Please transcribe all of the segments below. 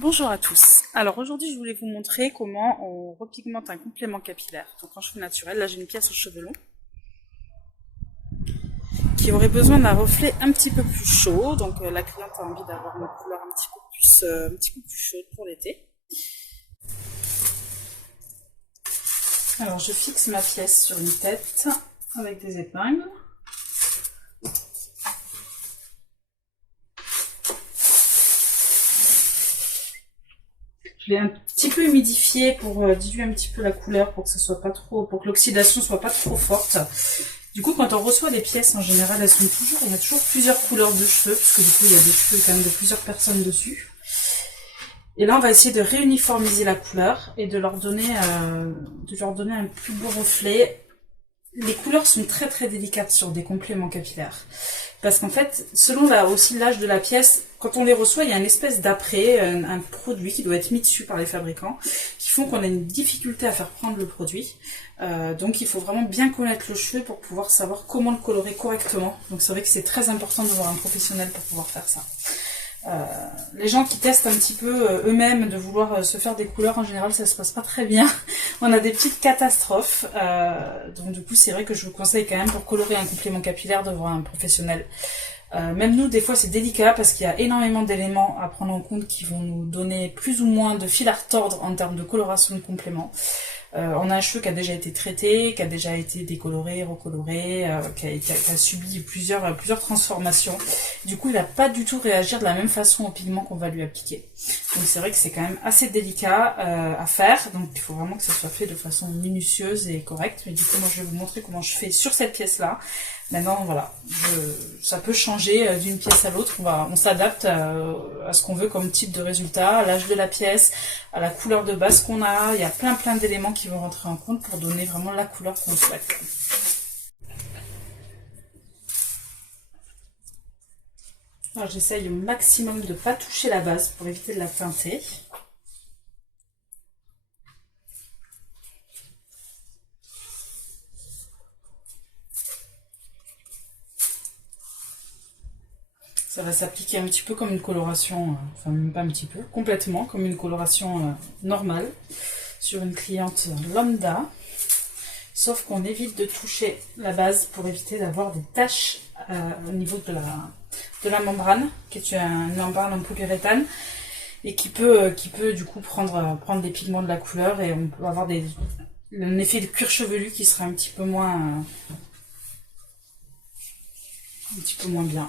Bonjour à tous. Alors aujourd'hui je voulais vous montrer comment on repigmente un complément capillaire, donc en cheveux naturels. Là j'ai une pièce en cheveux longs qui aurait besoin d'un reflet un petit peu plus chaud, donc la cliente a envie d'avoir une couleur un petit peu plus chaude pour l'été. Alors je fixe ma pièce sur une tête avec des épingles. Je l'ai un petit peu humidifié pour diluer un petit peu la couleur, pour que ce soit pas trop, pour que l'oxydation soit pas trop forte. Du coup, quand on reçoit des pièces, en général, il y a toujours plusieurs couleurs de cheveux, parce que du coup, il y a des cheveux quand même de plusieurs personnes dessus. Et là, on va essayer de réuniformiser la couleur et de leur donner un plus beau reflet. Les couleurs sont très très délicates sur des compléments capillaires. Parce qu'en fait, selon aussi l'âge de la pièce, quand on les reçoit, il y a une espèce d'après, un produit qui doit être mis dessus par les fabricants, qui font qu'on a une difficulté à faire prendre le produit. Donc il faut vraiment bien connaître le cheveu pour pouvoir savoir comment le colorer correctement. Donc c'est vrai que c'est très important de voir un professionnel pour pouvoir faire ça. Les gens qui testent un petit peu eux-mêmes de vouloir se faire des couleurs, en général ça se passe pas très bien. On a des petites catastrophes, donc du coup c'est vrai que je vous conseille quand même pour colorer un complément capillaire de voir un professionnel. Même nous des fois c'est délicat parce qu'il y a énormément d'éléments à prendre en compte qui vont nous donner plus ou moins de fil à retordre en termes de coloration de compléments. On a un cheveu qui a déjà été traité, qui a déjà été décoloré, recoloré, qui a subi plusieurs transformations. Du coup, il va pas du tout réagir de la même façon au pigment qu'on va lui appliquer. Donc c'est vrai que c'est quand même assez délicat à faire, donc il faut vraiment que ça soit fait de façon minutieuse et correcte. Mais du coup, moi je vais vous montrer comment je fais sur cette pièce-là. Maintenant, voilà, ça peut changer d'une pièce à l'autre. On s'adapte à ce qu'on veut comme type de résultat, à l'âge de la pièce, à la couleur de base qu'on a. Il y a plein d'éléments qui vont rentrer en compte pour donner vraiment la couleur qu'on souhaite. Alors j'essaye au maximum de ne pas toucher la base pour éviter de la teinter. Ça va s'appliquer un petit peu comme une coloration, enfin même pas un petit peu, complètement comme une coloration normale sur une cliente lambda. Sauf qu'on évite de toucher la base pour éviter d'avoir des taches au niveau de la membrane, qui est une membrane en polyuréthane, et qui peut du coup prendre des pigments de la couleur, et on peut avoir un effet de cuir chevelu qui sera un petit peu moins bien.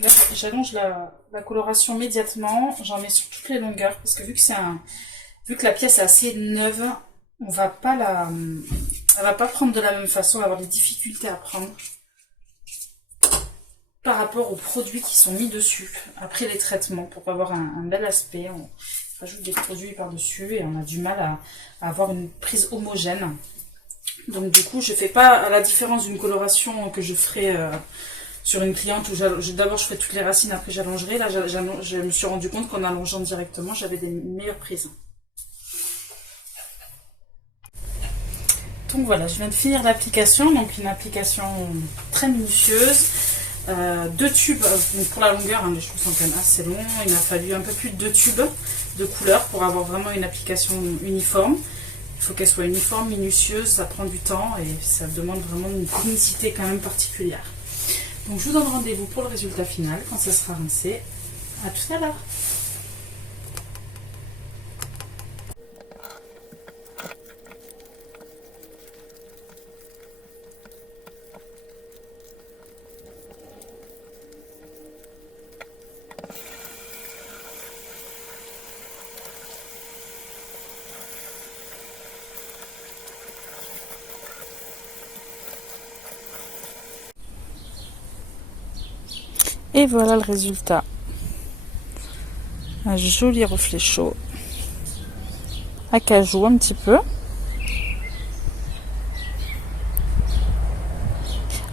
Là, j'allonge la coloration immédiatement, j'en mets sur toutes les longueurs, parce que vu que la pièce est assez neuve, elle va pas prendre de la même façon, elle va avoir des difficultés à prendre par rapport aux produits qui sont mis dessus après les traitements. Pour avoir un bel aspect, on rajoute des produits par-dessus et on a du mal à avoir une prise homogène. Donc du coup, je fais pas, à la différence d'une coloration que je ferai sur une cliente où d'abord je ferai toutes les racines, après j'allongerai. Là, je me suis rendu compte qu'en allongeant directement, j'avais des meilleures prises. Donc voilà, je viens de finir l'application, donc une application très minutieuse. Deux tubes, donc pour la longueur, les cheveux sont quand même assez longs, il m'a fallu un peu plus de 2 tubes de couleur pour avoir vraiment une application uniforme. Il faut qu'elle soit uniforme, minutieuse, ça prend du temps et ça demande vraiment une technicité quand même particulière. Donc je vous donne rendez-vous pour le résultat final quand ça sera rincé. À tout à l'heure. Et voilà le résultat. Un joli reflet chaud. Acajou un petit peu.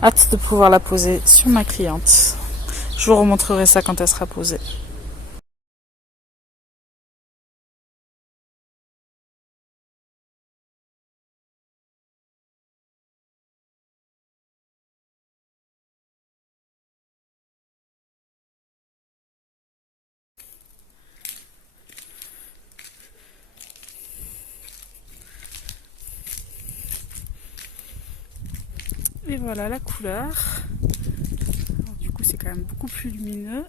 Hâte de pouvoir la poser sur ma cliente. Je vous remontrerai ça quand elle sera posée. Et voilà la couleur. Alors, du coup c'est quand même beaucoup plus lumineux.